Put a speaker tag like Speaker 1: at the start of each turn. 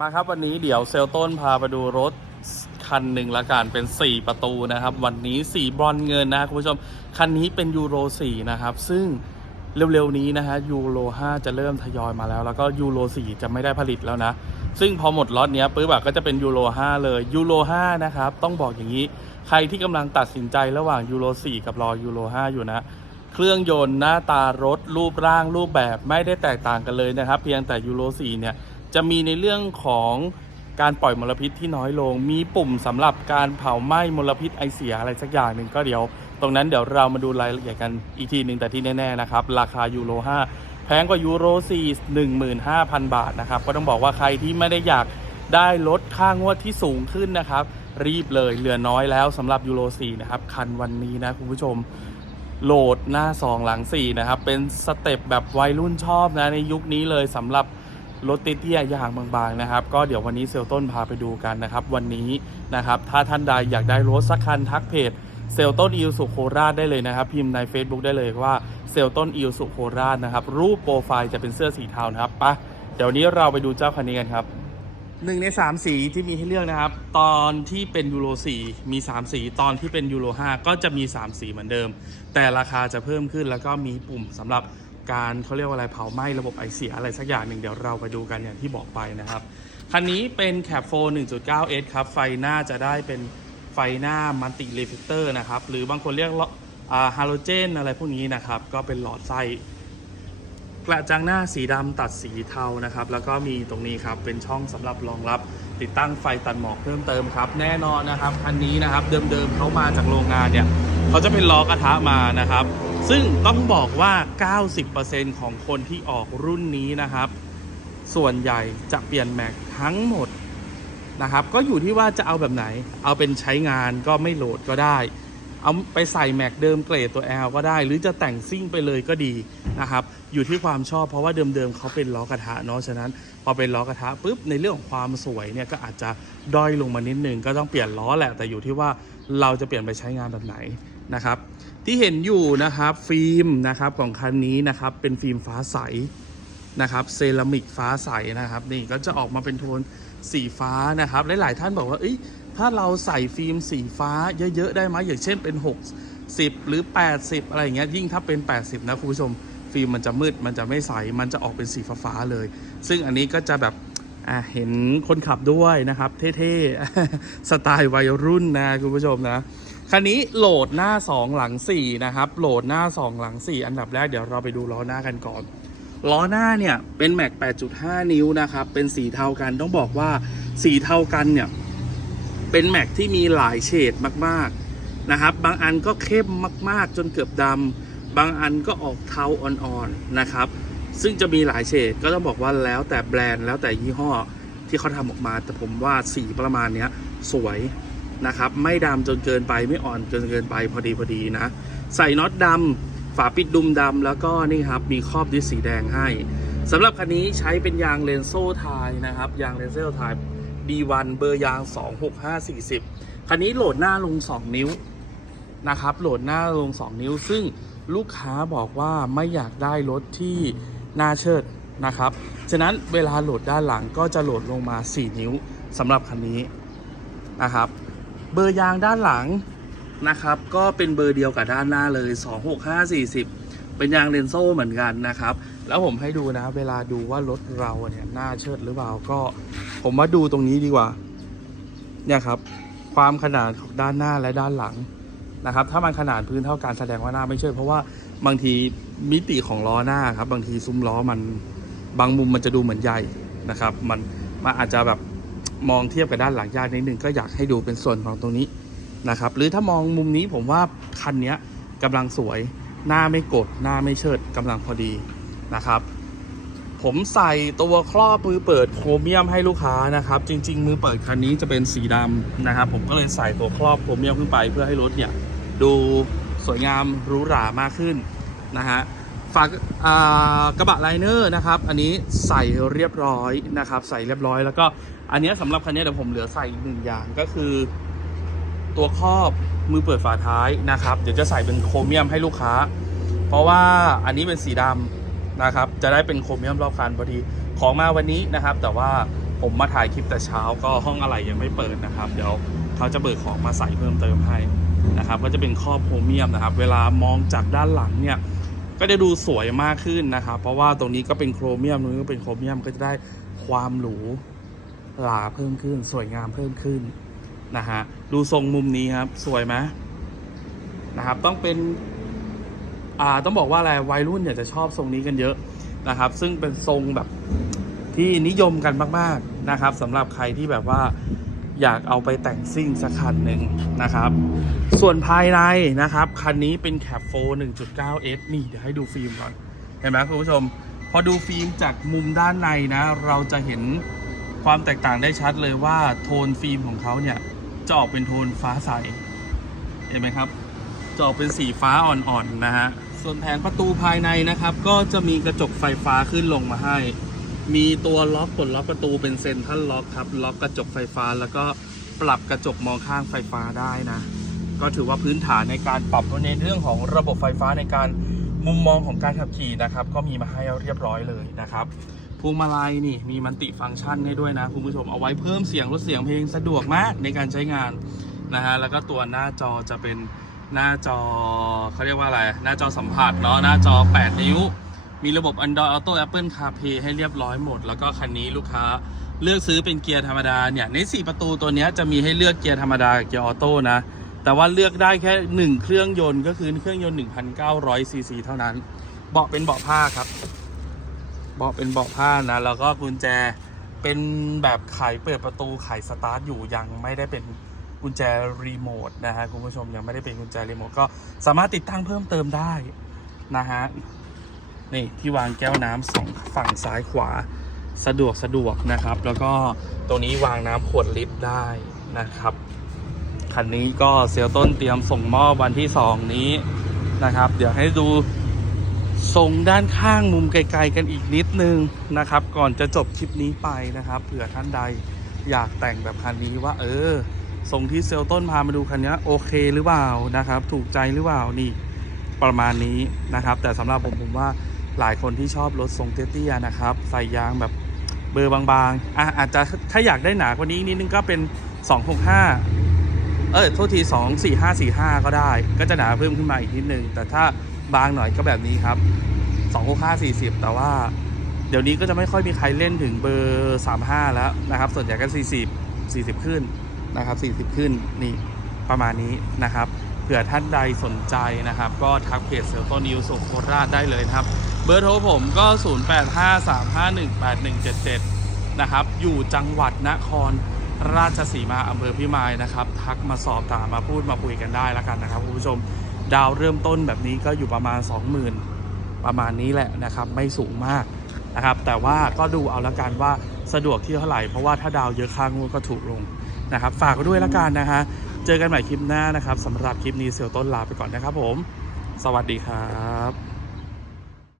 Speaker 1: มาครับวันนี้เดี๋ยวเซลต้นพาไปดูรถคันหนึ่งละกันเป็น 4 ประตูนะครับ วันนี้4บรอนเงินนะคุณผู้ชม คันนี้เป็นยูโร4นะครับ ซึ่งเร็วๆนี้นะฮะยูโร5จะเริ่มทยอยมาแล้ว แล้วก็ยูโร4จะไม่ได้ผลิตแล้วนะ ซึ่งพอหมดล็อตเนี้ยปุ๊บก็จะเป็นยูโร5เลยยูโร5นะครับ ต้องบอกอย่างนี้ ใครที่กำลังตัดสินใจระหว่างยูโร4กับรอยูโร5อยู่นะเครื่องยนต์หน้าตารถรูปร่างรูปแบบไม่ได้แตกต่างกันเลยนะครับ เพียงแต่ยูโร4เนี่ย จะมีในเรื่องของการปล่อยมลพิษที่น้อยลง มีปุ่มสำหรับการเผาไหม้มลพิษไอเสียอะไรสักอย่างหนึ่งก็เดี๋ยว ตรงนั้นเดี๋ยวเรามาดูรายละเอียดกันอีกทีหนึ่งแต่ที่แน่ๆนะครับ ราคายูโร5 แพงกว่ายูโร4 15,000 บาทนะครับ ก็ต้องบอกว่าใครที่ไม่ได้อยากได้ลดค่างวดที่สูงขึ้นนะครับ รีบเลยเหลือน้อยแล้วสำหรับยูโร4นะครับ คันวันนี้นะคุณผู้ชมโหลดหน้า 2 หลัง 4 นะครับ เป็นสเต็ปแบบวัยรุ่นชอบนะในยุคนี้เลยสำหรับ รถเตี้ยๆย่างบางๆนะครับ ก็เดี๋ยววันนี้เซลต้นพาไปดูกันนะครับ วันนี้นะครับ ถ้าท่านใดอยากได้รถสักคันทักเพจเซลต้นอิวสุโคราชได้เลยนะครับ พิมพ์ใน Facebook ได้เลยว่าเซลต้นอิวสุโคราชนะครับ รูปโปรไฟล์จะเป็นเสื้อสีเทานะครับปะเดี๋ยววนนี้เราไปดูเจ้าคันนี้กันครับหนึ่งใน3สีที่มีให้เลือกนะครับ ตอนที่เป็นยูโร4มี 3 สี ตอนที่เป็นยูโร5ก็จะมี 3 สีเหมือนเดิม แต่ราคาจะเพิ่มขึ้นแล้วก็มีปุ่มสำหรับ การเขาเรียกว่าอะไรเผาไหม้ระบบไอเสียอะไรสักอย่างหนึ่งเดี๋ยวเราไปดูกันอย่างที่บอกไปนะครับ คันนี้เป็นแคปโฟ 1.9S ครับ ไฟหน้าจะได้เป็นไฟหน้ามัลติเรฟเ e อร์นะครับ หรือบางคนเรียกฮาโลเจนอะไรพวกนี้นะครับ ก็เป็นหลอดไส้กระจังหน้าสีดำตัดสีเทานะครับ แล้วก็มีตรงนี้ครับเป็นช่องสำหรับรองรับติดตั้งไฟตัดหมอกเพิ่มเติมครับ แน่นอนนะครับคันนี้นะครับเดิมๆเขามาจากโรงงานเนี่ยเขาจะเป็นล้อกระทะมานะครับ ซึ่งต้องบอกว่า 90%ของคนที่ออกรุ่นนี้นะครับ ส่วนใหญ่จะเปลี่ยนแม็กทั้งหมดนะครับ ก็อยู่ที่ว่าจะเอาแบบไหน เอาเป็นใช้งานก็ไม่โหลดก็ได้ เอาไปใส่แม็กเดิมเกรดตัว L ก็ได้ หรือจะแต่งซิ่งไปเลยก็ดีนะครับ อยู่ที่ความชอบเพราะว่าเดิมๆเขาเป็นล้อกระทะเนาะ ฉะนั้นพอเป็นล้อกระทะปุ๊บในเรื่องของความสวยเนี่ยก็อาจจะด้อยลงมานิดนึงก็ต้องเปลี่ยนล้อแหละ แต่อยู่ที่ว่าเราจะเปลี่ยนไปใช้งานแบบไหนนะครับ ที่เห็นอยู่นะครับฟิล์มนะครับของคันนี้นะครับเป็นฟิล์มฟ้าใสนะครับเซรามิกฟ้าใสนะครับนี่ก็จะออกมาเป็นโทนสีฟ้านะครับหลายๆท่านบอกว่าเอ้ยถ้าเราใส่ฟิล์มสีฟ้าเยอะๆได้ไหมอย่างเช่นเป็น 60 หรือ 80 อะไรอย่างเงี้ยยิ่งถ้าเป็น 80 นะคุณผู้ชมฟิล์มมันจะมืดมันจะไม่ใส มันจะออกเป็นสีฟ้าๆเลย ซึ่งอันนี้ก็จะแบบอะเห็นคนขับด้วยนะครับ เท่ๆ สไตล์วัยรุ่นนะคุณผู้ชมนะ คันนี้โหลดหน้า 2 หลัง 4 นะครับ โหลดหน้า 2 หลัง 4 อันดับแรกเดี๋ยวเราไปดูล้อหน้ากันก่อน ล้อหน้าเนี่ยเป็นแม็ก8.5 นิ้วนะครับ เป็นสีเทากันต้องบอกว่าสีเทากันเนี่ยเป็นแม็กที่มีหลายเฉดมากๆนะครับ บางอันก็เข้มมาก ๆ จนเกือบดำบางอันก็ออกเทาอ่อนๆนะครับ ซึ่งจะมีหลายเฉดก็ต้องบอกว่าแล้วแต่แบรนด์แล้วแต่ยี่ห้อที่เขาทำออกมาแต่ผมว่าสีประมาณเนี้ยสวย นะครับ ไม่ดำจนเกินไปไม่อ่อนจนเกินไปพอดีพอดีนะ ใส่น็อตดำฝาปิดดุมดำแล้วก็นี่ครับมีครอบดิสสีแดงให้สำหรับคันนี้ใช้เป็นยางเลนโซ่ไทยนะครับ ยางเลนโซ่ไทย D1 เบอร์ยาง 26540 คันนี้โหลดหน้าลง 2 นิ้วนะครับ โหลดหน้าลง 2 นิ้ว ซึ่งลูกค้าบอกว่าไม่อยากได้รถที่หน้าเชิดนะครับ ฉะนั้นเวลาโหลดด้านหลังก็จะโหลดลงมา 4 นิ้วสำหรับคันนี้นะครับ เบอร์ยางด้านหลังนะครับ ก็เป็นเบอร์เดียวกับด้านหน้าเลย 26540 เป็นยางเลนโซ่เหมือนกันนะครับ แล้วผมให้ดูนะเวลาดูว่ารถเราเนี่ยหน้าเชิดหรือเปล่าก็ผมว่าดูตรงนี้ดีกว่า เนี่ยครับ ความขนาดของด้านหน้าและด้านหลังนะครับ ถ้ามันขนาดพื้นเท่ากันแสดงว่าหน้าไม่เชิดเพราะว่าบางทีมิติของล้อหน้าครับ บางทีซุ้มล้อมันบางมุมมันจะดูเหมือนใหญ่นะครับ มันมันอาจจะแบบ มองเทียบกับด้านหลังยากนิดนึงก็อยากให้ดูเป็นส่วนของตรงนี้นะครับ หรือถ้ามองมุมนี้ผมว่าคันนี้กำลังสวย หน้าไม่กด หน้าไม่เชิดกำลังพอดีนะครับ ผมใส่ตัวครอบมือเปิดโครเมียมให้ลูกค้านะครับ จริง ๆ มือเปิดคันนี้จะเป็นสีดำนะครับ ผมก็เลยใส่ตัวครอบโครเมียมขึ้นไป เพื่อให้รถเนี่ยดูสวยงามหรูหรามากขึ้นนะฮะ ฝากกระบะไลเนอร์นะครับ อันนี้ใส่เรียบร้อยนะครับ ใส่เรียบร้อย แล้วก็อันนี้ยสำหรับคันนี้เดี๋ยวผมเหลือใส่อีกหนึ่งอย่างก็คือ ตัวครอบมือเปิดฝาท้ายนะครับ เดี๋ยวจะใส่เป็นโครเมียมให้ลูกค้า เพราะว่าอันนี้เป็นสีดำนะครับ จะได้เป็นโครเมียมรอบคันพอดีของมาวันนี้นะครับ แต่ว่าผมมาถ่ายคลิปแต่เช้าก็ห้องอะไรยังไม่เปิดนะครับ เดี๋ยวเขาจะเบิกของมาใส่เพิ่มเติมให้นะครับ ก็จะเป็นครอบโพรเมียมนะครับ เวลามองจากด้านหลังเนี่ย ก็จะดูสวยมากขึ้นนะครับ เพราะว่าตรงนี้ก็เป็นโครเมียมตรงนี้ก็เป็นโครเมียมก็จะได้ความหรูหราเพิ่มขึ้น สวยงามเพิ่มขึ้นนะฮะดูทรงมุมนี้ครับ สวยไหมนะครับ ต้องเป็นอ่าต้องบอกว่าอะไรวัยรุ่นเนี่ยจะชอบทรงนี้กันเยอะนะครับ ซึ่งเป็นทรงแบบที่นิยมกันมาก ๆนะครับสำหรับใครที่แบบว่า อยากเอาไปแต่งซิ่งสักคันหนึ่งนะครับ ส่วนภายในนะครับ คันนี้เป็นแคปโฟ 1.9S นี่เดี๋ยวให้ดูฟิล์มก่อน เห็นไหมคุณผู้ชม พอดูฟิล์มจากมุมด้านในนะ เราจะเห็นความแตกต่างได้ชัดเลยว่าโทนฟิล์มของเขาเนี่ย จะออกเป็นโทนฟ้าใส เห็นไหมครับ จะออกเป็นสีฟ้าอ่อนๆนะฮะ ส่วนแผงประตูภายในนะครับ ก็จะมีกระจกไฟฟ้าขึ้นลงมาให้ มีตัวล็อกกดล็อกประตูเป็นเซนทรัลล็อกครับ ล็อกกระจกไฟฟ้า แล้วก็ปรับกระจกมองข้างไฟฟ้าได้นะ ก็ถือว่าพื้นฐานในการปรับในเรื่องของระบบไฟฟ้าในการมุมมองของการขับขี่นะครับ ก็มีมาให้เรียบร้อยเลยนะครับพวงมาลัยนี่มีมันติฟังก์ชันให้ด้วยนะคุณผู้ชมเอาไว้เพิ่มเสียงลดเสียงเพลงสะดวกมากในการใช้งานนะฮะแล้วก็ตัวหน้าจอจะเป็นหน้าจอเขาเรียกว่าอะไร หน้าจอสัมผัสเนาะหน้าจอ 8 นิ้ว มีระบบ Android Auto Apple CarPlay ให้เรียบร้อยหมด แล้วก็คันนี้ลูกค้าเลือกซื้อเป็นเกียร์ธรรมดาเนี่ยใน 4 ประตูตัวนี้จะมีให้เลือกเกียร์ธรรมดากับเกียร์ออโต้นะ แต่ว่าเลือกได้แค่ 1 เครื่องยนต์ก็คือเครื่องยนต์ 1,900ซีซีเท่านั้น เบาะเป็นเบาะผ้าครับ เบาะเป็นเบาะผ้านะ แล้วก็กุญแจเป็นแบบไขเปิดประตูไขสตาร์ทอยู่ยังไม่ได้เป็นกุญแจรีโมทนะฮะคุณผู้ชมยังไม่ได้เป็นกุญแจรีโมทก็สามารถติดตั้งเพิ่มเติมได้นะฮะ นี่ที่วางแก้วน้ำสองฝั่งซ้ายขวาสะดวกสะดวกนะครับ แล้วก็ตรงนี้วางน้ำขวดลิตรได้นะครับ คันนี้ก็เซียวต้นเตรียมส่งมอบวันที่ 2 นี้นะครับ เดี๋ยวให้ดูทรงด้านข้างมุมไกลๆกันอีกนิดนึงนะครับ ก่อนจะจบคลิปนี้ไปนะครับเผื่อท่านใดอยากแต่งแบบคันนี้ว่า เออทรงที่เซลต้นพามาดูคันนี้โอเคหรือเปล่านะครับ ถูกใจหรือเปล่านี่ประมาณนี้นะครับ แต่สำหรับผมผมว่า หลายคนที่ชอบรถทรงเตี้ยๆนะครับ ใส่ยางแบบเบอร์บางๆอะอาจจะถ้าอยากได้หนากว่านี้นิดนึงก็เป็น 265 เออโทษที 24545 ก็ได้ ก็จะหนาเพิ่มขึ้นมาอีกนิดนึง แต่ถ้าบางหน่อยก็แบบนี้ครับ 265 40 แต่ว่าเดี๋ยวนี้ก็จะไม่ค่อยมีใครเล่นถึงเบอร์ 35 แล้วนะครับ ส่วนใหญ่ก็ 40 40 ขึ้นนะครับ 40 ขึ้นนี่ประมาณนี้นะครับเผื่อท่านใดสนใจนะครับ ก็ทักเพจเซลโตนิวสุโคราชได้เลยนะครับ เบอร์โทรผมก็ 0853518177 นะครับ อยู่จังหวัดนครราชสีมาอำเภอพิมายนะครับ ทักมาสอบถามมาพูดมาคุยกันได้แล้วกันนะครับคุณผู้ชม ดาวเริ่มต้นแบบนี้ก็อยู่ประมาณ 20,000 ประมาณนี้แหละนะครับ ไม่สูงมากนะครับ แต่ว่าก็ดูเอาละกันว่าสะดวกที่เท่าไหร่ เพราะว่าถ้าดาวเยอะค่างวดก็ถูกลงนะครับ ฝากด้วยละกันนะฮะ เจอกันใหม่คลิปหน้านะครับสำหรับคลิปนี้เซลต้นลาไปก่อนนะครับผม สวัสดีครับ